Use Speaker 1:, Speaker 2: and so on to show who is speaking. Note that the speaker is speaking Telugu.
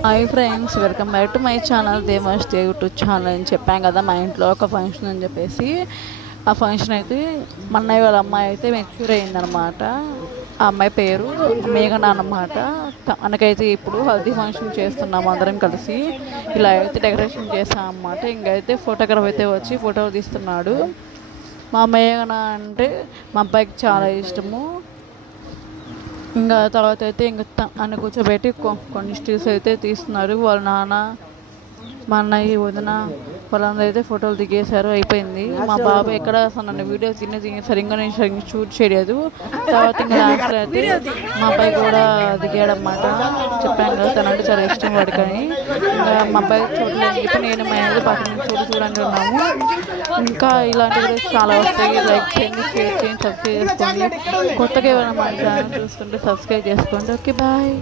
Speaker 1: Hi friends welcome back to my channel Devash De YouTube channel అని చెప్పాం కదా మా ఇంట్లో ఒక ఫంక్షన్ అని చెప్పేసి. ఆ ఫంక్షన్ అయితే మా వాళ్ళ అమ్మాయి అయితే మెచ్యూర్ అయిందనమాట ఆ అమ్మాయి పేరు మేఘన అన్నమాట. తనకైతే ఇప్పుడు హల్దీ ఫంక్షన్ చేస్తున్నాము అందరం కలిసి. ఇలా అయితే డెకరేషన్ చేసాం అన్నమాట. ఇంకైతే ఫోటోగ్రాఫ్ అయితే వచ్చి ఫోటోలు తీస్తున్నాడు. మా మేఘన అంటే మా అబ్బాయికి చాలా ఇష్టము. ఇంకా తర్వాత అయితే ఇంకా త- కూర్చోబెట్టి కొన్ని స్టిల్స్ అయితే తీస్తున్నారు. వాళ్ళ నాన్న మా అన్నయ్య వదిన వాళ్ళందరూ అయితే ఫోటోలు దిగేశారు. అయిపోయింది. మా బాబు ఎక్కడ అసలు నన్ను వీడియోస్ తిని తిని సరిగ్గా నేను సరిగ్గా షూట్ చేయలేదు. తర్వాత ఇంకా లాస్ట్లో అయితే మా అబ్బాయి కూడా దిగాడనమాట చెప్పాను కదా తనంటే చాలా ఇష్టం వాడికని ఇంకా మా అబ్బాయి చూడలేదు ఇప్పుడు నేను మా ఆయన పక్కన చూడు చూడండి ఉన్నాము ఇంకా ఇలాంటి వీడియోస్ చాలా వస్తాయి. లైక్ చేయండి షేర్ సబ్స్క్రైబ్ చేసుకోండి కొత్తగా ఏమైనా మా ఛానల్ చూసుకుంటే సబ్స్క్రైబ్ చేసుకోండి. Okay bye